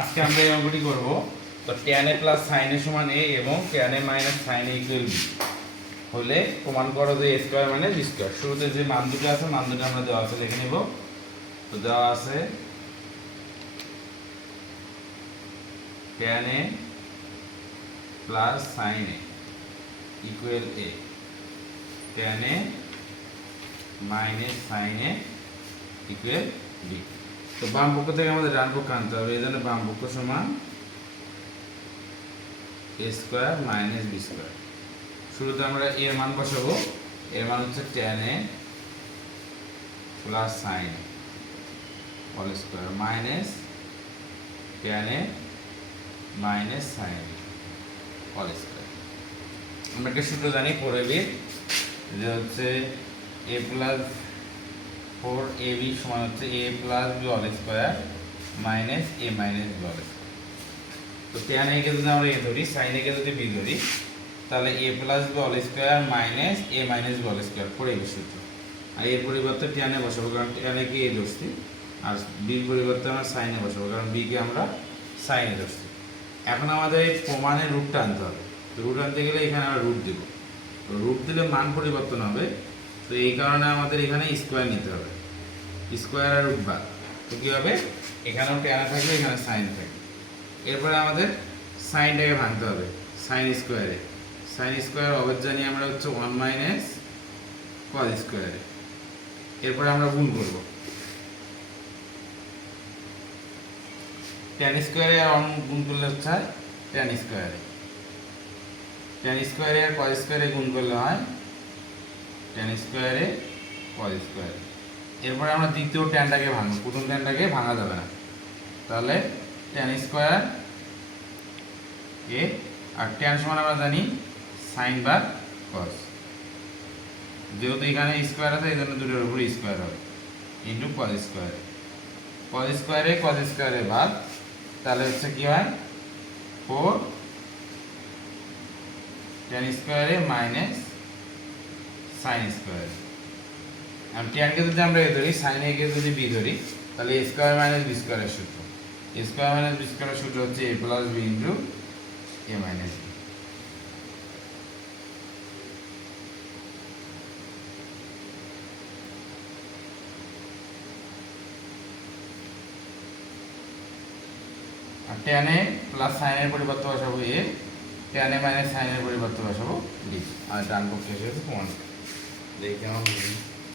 আজকে আমরা এই অঙ্কটি করব। তো ট্যান এ প্লাস সাইন সমান এ এবং tan A minus sine A equal B হলে প্রমাণ করো যে এ স্কোয়ার মানে বি স্কোয়ার শুরুতে যে মান দুটো আছে, মান দুটো আমরা দেওয়া আছে, লিখে নিব। তো দেওয়া আছে tan A plus sine A equal A tan A minus sine A equal B তো বাম পক্ষ থেকে আমাদের ডান পক্ষ আনতে হবে। এই জন্য বাম পক্ষ সমান A square minus B square শুরুতে আমরা এর মান বসাবো। এর মান হচ্ছে tan A plus sine all square minus tan A minus sine all square আমরা একটা সূত্র জানি পরে যে হচ্ছে A plus four A B সমান হচ্ছে A plus B all square minus A minus B all তো ট্যান একে যদি আমরা এ ধরি সাইন একে যদি বি ধরি, তাহলে A plus B all square minus A minus B all square পড়ে গেছে সূত্র আর এর পরিবর্তে ট্যানে বসাবো, কারণ ট্যানে কি এ ধরছি? আর বির পরিবর্তে আমরা সাইনে বসাবো, কারণ বিকে আমরা সাইনে ধরছি। এখন আমাদের এই প্রমাণের রুটটা আনতে হবে। রুট আনতে গেলে এখানে আমরা রুট দেবো। রুট দিলে মান পরিবর্তন হবে তো এই কারণে আমাদের এখানে স্কোয়ার নিতে হবে। স্কোয়ার আর রুট বাদ তো কী হবে? এখানেও ট্যানে থাকবে? এখানে সাইন থাকবে। এরপরে আমাদের সাইনটাকে ভাঙতে হবে। সাইন স্কোয়ারে সাইন স্কোয়ার অবেদ জানি আমরা হচ্ছে ওয়ান মাইনাস কজ স্কোয়ারে এরপরে আমরা গুণ করব। টেন স্কোয়ারে আর গুণ করলে হচ্ছে টেন স্কোয়ারে টেন স্কোয়ারে আর কজ স্কোয়ারে গুণ করলে হয় টেন স্কোয়ারে কজ স্কোয়ারে এরপরে আমরা দ্বিতীয় ট্যানটাকে ভাঙবো। প্রথম ট্যানটাকে ভাঙা যাবে না। তাহলে টেন স্কোয়ার এ আর টেন সমান আমরা জানি সাইন বা কস যেহেতু এখানে স্কোয়ার আছে এই জন্য দুটোর উপরে স্কোয়ার হবে। ইন্টু কজ স্কোয়ার কজ স্কোয়ারে কজ স্কোয়ারে ভাগ তাহলে হচ্ছে কি হয়? ফোর টেন স্কোয়ারে মাইনাস সাইন স্কোয়ার আর টেনকে যদি আমরা এ ধরি সাইন একে যদি বি ধরি, তাহলে এ স্কোয়ার মাইনাস বি স্কোয়ারের সূত্র। এ স্কোয়ার মাইনাস বি স্কোয়ারের সূত্র হচ্ছে A plus B into A minus B আর টেনে প্লাস সাইনের পরিবর্তে বসাবো এ টেনে মাইনাস সাইনের পরিবর্তে বসাবো ডি আর ডান পক্ষে এসে প্রমাণ দেখে আমার